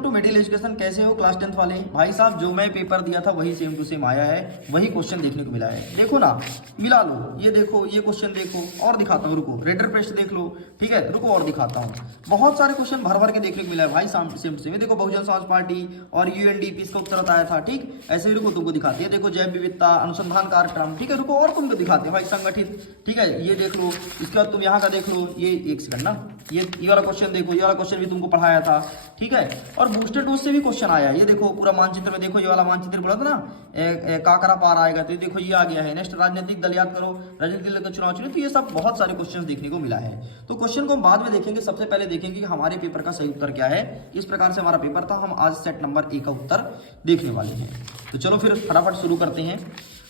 To middle education, कैसे हो class 10th वाले भाई साहब? जो मैं पेपर दिया था वही सेम टू सेम आया है, वही क्वेश्चन देखने को मिला है। देखो ना, मिला लो, ये देखो, ये क्वेश्चन देखो, और दिखाता हूँ, रुको, रेडर पेस्ट देख लो, ठीक है, रुको और दिखाता हूँ। बहुत सारे क्वेश्चन भर भर के देखने को मिला है भाई सेम टू सेम। देखो, बहुजन समाज पार्टी और यूएनडीपी इसका उत्तर आया था, ठीक। ऐसे ही रुको, तुमको दिखाते हैं, देखो, जैव विविधता अनुसंधान कार्यक्रम, ठीक है, रुको और तुमको दिखाते हैं भाई, संगठित, ठीक है, ये देख लो। इसके बाद तुम यहाँ का देख लो, ये एक सेकंड ना, ये वाला क्वेश्चन देखो, ये वाला क्वेश्चन भी तुमको पढ़ाया था, ठीक है। और बूस्टर डोज से भी क्वेश्चन आया है, ये देखो पूरा मानचित्र में देखो, ये वाला मानचित्र बोला था ना, काकरा पार आएगा, तो ये देखो ये आ गया है। नेक्स्ट, राजनीतिक दल याद करो, राजनीतिक दल का चुनाव चुने, तो ये सब बहुत सारे क्वेश्चन देखने को मिला है। तो क्वेश्चन को हम बाद में देखेंगे, सबसे पहले देखेंगे कि हमारे पेपर का सही उत्तर क्या है। इस प्रकार से हमारा पेपर था, हम आज सेट नंबर 1 का उत्तर देखने वाले हैं। तो चलो फिर फटाफट शुरू करते हैं।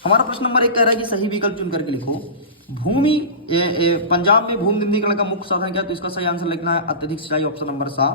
हमारा प्रश्न नंबर 1 कह रहा है कि सही विकल्प चुन करके लिखो। भूमि पंजाब में भूमि निधिकरण का मुख्य साधन क्या है? तो इसका सही आंसर लिखना है अत्यधिक सिंचाई, ऑप्शन नंबर सा।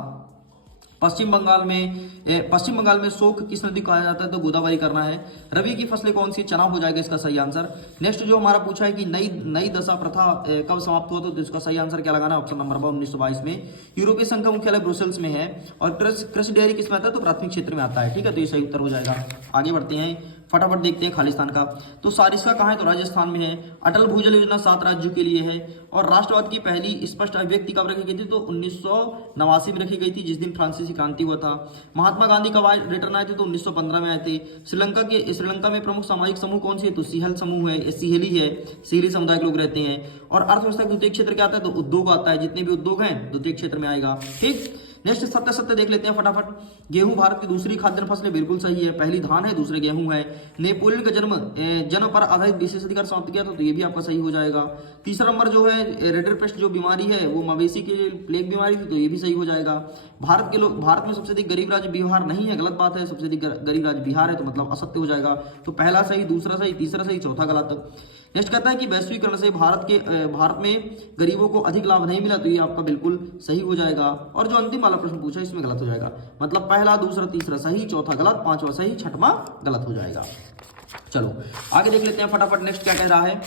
पश्चिम बंगाल में शोक किस नदी को कहा जाता है? तो गोदावरी करना है। रबी की फसलें कौन सी? चना हो जाएगा इसका सही आंसर। नेक्स्ट जो हमारा पूछा है कि नई दशा प्रथा कब समाप्त हुआ? तो इसका सही आंसर क्या लगाना है? ऑप्शन नंबर 1922 में। यूरोपीय संघ का मुख्यालय ब्रुसेल्स में है। और कृषि डेयरी किस में आता है? तो प्राथमिक क्षेत्र में आता है, ठीक है, तो ये सही उत्तर हो जाएगा। आगे बढ़ते हैं, फटाफट देखते हैं खालिस्तान का। तो सारिस्का कहाँ है? तो राजस्थान में है। अटल भूजल योजना 7 राज्यों के लिए है। और राष्ट्रवाद की पहली स्पष्ट अभिव्यक्ति कब रखी गई थी? तो 1989 में रखी गई थी, जिस दिन फ्रांसीसी क्रांति हुआ था। महात्मा गांधी कब रिटर्न आए थे? तो 1915 में आए थे। श्रीलंका में प्रमुख सामाजिक समूह कौन सी है? तो सिहल समूह है, सिहेली है, सिहेली समुदाय के लोग रहते हैं। और अर्थव्यवस्था का द्वितीय क्षेत्र क्या आता है? तो उद्योग आता है, जितने भी उद्योग हैं द्वितीय क्षेत्र में आएगा, ठीक। नेक्स्ट सत्य देख लेते हैं फटाफट। गेहूं भारत की दूसरी खाद्यान्न फसल है, बिल्कुल सही है। पहली धान है, दूसरे गेहूं है। नेपोलियन का जन्म पर आधारित विशेष अधिकार समाप्त किया था, तो ये भी आपका सही हो जाएगा। तीसरा नंबर जो है, रेडरपेस्ट जो बीमारी है वो मवेशी के लिए प्लेग बीमारी थी, तो ये भी सही हो जाएगा। भारत में सबसे अधिक गरीब राज्य बिहार नहीं है, गलत बात है, सबसे अधिक गरीब राज्य बिहार है, तो मतलब असत्य हो जाएगा। तो पहला सही, दूसरा सही, तीसरा सही, चौथा गलत। नेक्स्ट कहता है कि वैश्वीकरण से भारत में गरीबों को अधिक लाभ नहीं मिला, तो ये आपका बिल्कुल सही हो जाएगा। और जो अंतिम वाला प्रश्न पूछा इसमें गलत हो जाएगा, मतलब पहला, दूसरा, तीसरा सही, चौथा गलत, पांचवा सही, छठवां गलत हो जाएगा। चलो आगे देख लेते हैं फटाफट, नेक्स्ट क्या कह रहा है।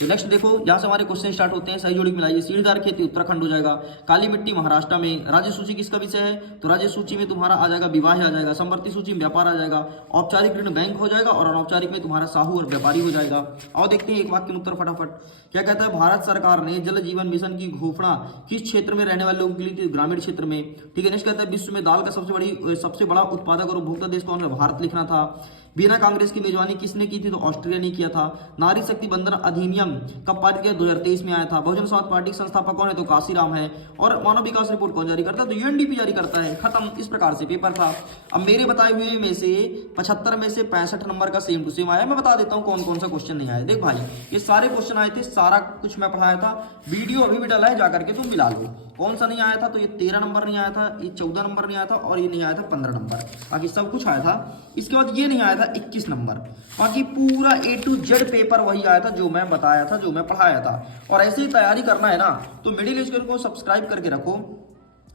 तो नेक्स्ट देखो, यहाँ से हमारे क्वेश्चन स्टार्ट होते हैं। सही जोड़ी मिलाइए। सीढ़ीदार खेती उत्तराखंड हो जाएगा। काली मिट्टी महाराष्ट्र में। राज्य सूची किसका विषय है? तो राज्य सूची में तुम्हारा आ जाएगा विवाह आ जाएगा। समवर्ती सूची में व्यापार आ जाएगा। औपचारिक ऋण बैंक हो जाएगा। और अनौपचारिक में तुम्हारा साहू और व्यापारी हो जाएगा। और देखते हैं एक वाक्य में उत्तर फटाफट क्या कहता है। भारत सरकार ने जल जीवन मिशन की घोषणा किस क्षेत्र में रहने वाले लोगों के लिए? ग्रामीण क्षेत्र में, ठीक है। नेक्स्ट कहता है विश्व में दाल का सबसे बड़ा उत्पादक और उपभोक्ता देश कौन है? भारत लिखना था। बिना कांग्रेस की मेजबानी किसने की थी? तो ऑस्ट्रेलिया ने किया था। नारी शक्ति बंधन अधिनियम कब पारित किया? 2023 में आया था। बहुजन समाज पार्टी के संस्थापक कौन है? तो काशीराम है। और मानव विकास रिपोर्ट कौन जारी करता है? तो यूएनडीपी जारी करता है। खत्म। इस प्रकार से पेपर था। अब मेरे बताए हुए में से 75 में से 65 नंबर का सेम टू सेम आया। मैं बता देता हूँ कौन कौन सा क्वेश्चन नहीं आया। देख भाई, ये सारे क्वेश्चन आए थे, सारा कुछ मैं पढ़ाया था। वीडियो अभी भी डाला है, जाकर के तुम मिला लो। कौन सा नहीं आया था? तो ये 13 नंबर नहीं आया था, ये 14 नंबर नहीं आया था, और ये नहीं आया था 15 नंबर। बाकी सब कुछ आया था। इसके बाद ये नहीं आया था 21 नंबर। बाकी पूरा A to Z पेपर वही आया था जो मैं बताया था, जो मैं पढ़ाया था। और ऐसे ही तैयारी करना है ना, तो मिडिल एजुकेशन को सब्सक्राइब करके रखो।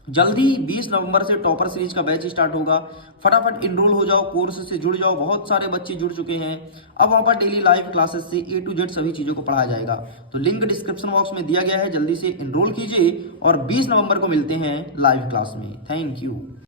जल्दी 20 नवंबर से टॉपर सीरीज का बैच स्टार्ट होगा। फटाफट इनरोल हो जाओ, कोर्स से जुड़ जाओ। बहुत सारे बच्चे जुड़ चुके हैं। अब वहाँ पर डेली लाइव क्लासेस से A to Z सभी चीज़ों को पढ़ाया जाएगा। तो लिंक डिस्क्रिप्शन बॉक्स में दिया गया है, जल्दी से इनरोल कीजिए। और 20 नवंबर को मिलते हैं लाइव क्लास में। Thank you.